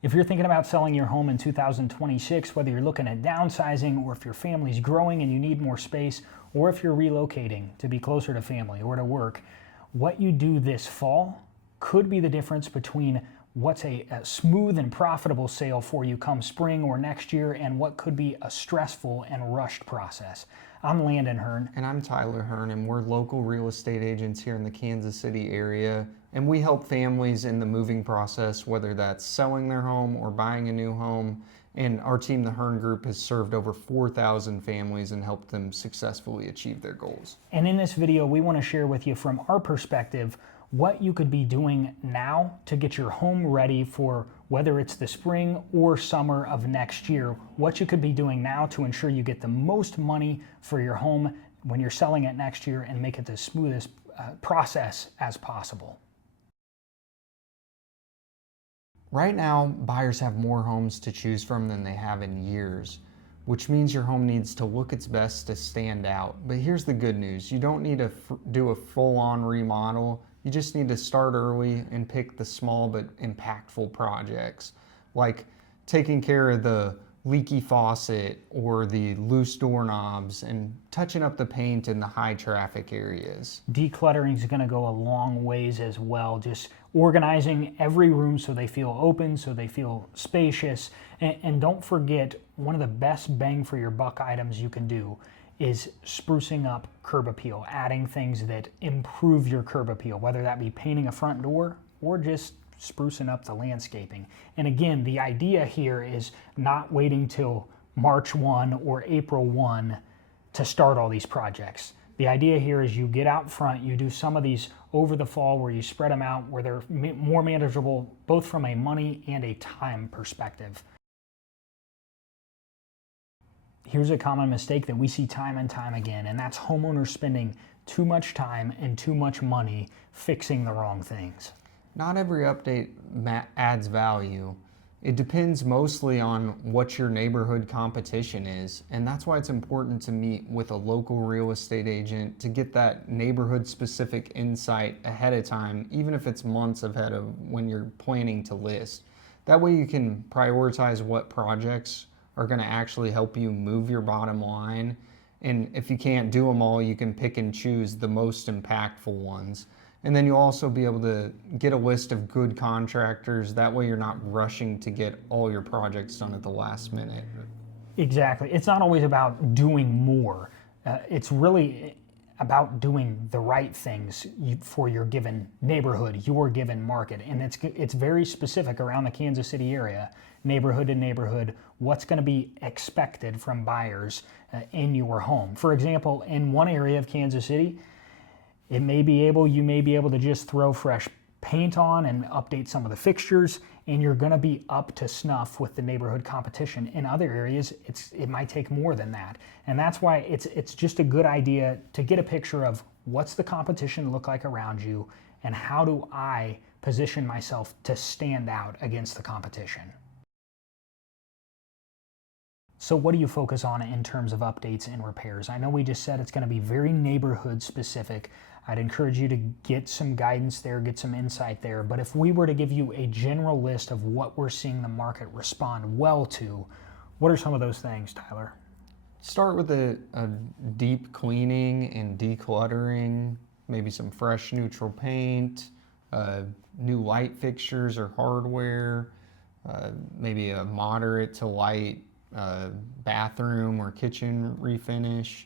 If you're thinking about selling your home in 2026, whether you're looking at downsizing or if your family's growing and you need more space, or if you're relocating to be closer to family or to work, what you do this fall could be the difference between what's a smooth and profitable sale for you come spring or next year and what could be a stressful and rushed process. I'm Landon Hern. And I'm Tyler Hern, and we're local real estate agents here in the Kansas City area. And we help families in the moving process, whether that's selling their home or buying a new home. And our team, the Hern Group, has served over 4,000 families and helped them successfully achieve their goals. And in this video, we want to share with you from our perspective what you could be doing now to get your home ready for whether it's the spring or summer of next year, what you could be doing now to ensure you get the most money for your home when you're selling it next year and make it the smoothest process as possible. Right now, buyers have more homes to choose from than they have in years, which means your home needs to look its best to stand out. But here's the good news. You don't need to do a full-on remodel. You just need to start early and pick the small but impactful projects, like taking care of the leaky faucet or the loose doorknobs and touching up the paint in the high traffic areas. Decluttering is going to go a long ways as well, just organizing every room so they feel open, so they feel spacious. And don't forget, one of the best bang for your buck items you can do is sprucing up curb appeal, adding things that improve your curb appeal, whether that be painting a front door or just sprucing up the landscaping. And again, the idea here is not waiting till March 1 or April 1 to start all these projects. The idea here is you get out front, you do some of these over the fall where you spread them out, where they're more manageable, both from a money and a time perspective. Here's a common mistake that we see time and time again, and that's homeowners spending too much time and too much money fixing the wrong things. Not every update adds value. It depends mostly on what your neighborhood competition is, and that's why it's important to meet with a local real estate agent to get that neighborhood-specific insight ahead of time, even if it's months ahead of when you're planning to list. That way you can prioritize what projects are going to actually help you move your bottom line. And if you can't do them all, you can pick and choose the most impactful ones. And then you'll also be able to get a list of good contractors. That way you're not rushing to get all your projects done at the last minute. Exactly. It's not always about doing more. It's really about doing the right things for your given neighborhood, your given market. And it's very specific around the Kansas City area, neighborhood to neighborhood, what's going to be expected from buyers in your home. For example, in one area of Kansas City, you may be able to just throw fresh paint on and update some of the fixtures, and you're going to be up to snuff with the neighborhood competition. In other areas, it might take more than that. And that's why it's just a good idea to get a picture of what's the competition look like around you and how do I position myself to stand out against the competition. So what do you focus on in terms of updates and repairs? I know we just said it's going to be very neighborhood specific. I'd encourage you to get some guidance there, get some insight there. But if we were to give you a general list of what we're seeing the market respond well to, what are some of those things, Tyler? Start with a deep cleaning and decluttering, maybe some fresh neutral paint, new light fixtures or hardware, maybe a moderate to light bathroom or kitchen refinish,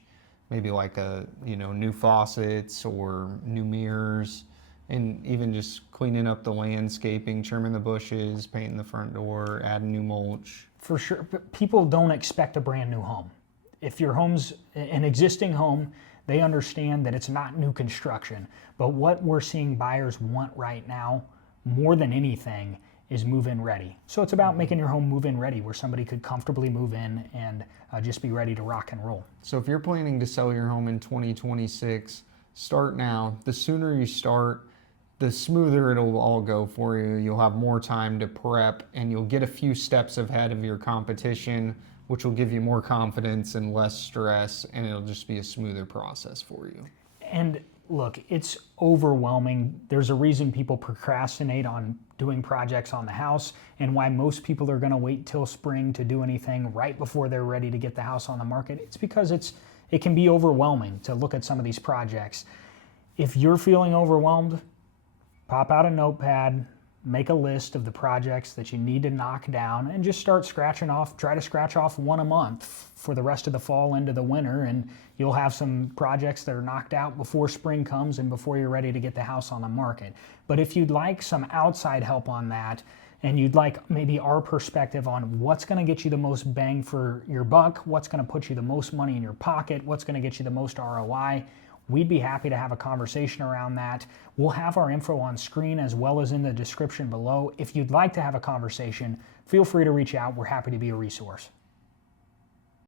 maybe like new faucets or new mirrors, and even just cleaning up the landscaping, trimming the bushes, painting the front door, adding new mulch. For sure, people don't expect a brand new home. If your home's an existing home, they understand that it's not new construction. But what we're seeing buyers want right now, more than anything, is move-in ready. So it's about making your home move-in ready where somebody could comfortably move in and just be ready to rock and roll. So if you're planning to sell your home in 2026, start now. The sooner you start, the smoother it'll all go for you. You'll have more time to prep and you'll get a few steps ahead of your competition, which will give you more confidence and less stress, and it'll just be a smoother process for you. And look, it's overwhelming. There's a reason people procrastinate on doing projects on the house, and why most people are going to wait till spring to do anything right before they're ready to get the house on the market. It's because it can be overwhelming to look at some of these projects. If you're feeling overwhelmed, pop out a notepad, make a list of the projects that you need to knock down, and just start scratching off, try to scratch off one a month for the rest of the fall into the winter, and you'll have some projects that are knocked out before spring comes and before you're ready to get the house on the market. But if you'd like some outside help on that, and you'd like maybe our perspective on what's going to get you the most bang for your buck, what's going to put you the most money in your pocket, what's going to get you the most ROI, we'd be happy to have a conversation around that. We'll have our info on screen as well as in the description below. If you'd like to have a conversation, feel free to reach out. We're happy to be a resource.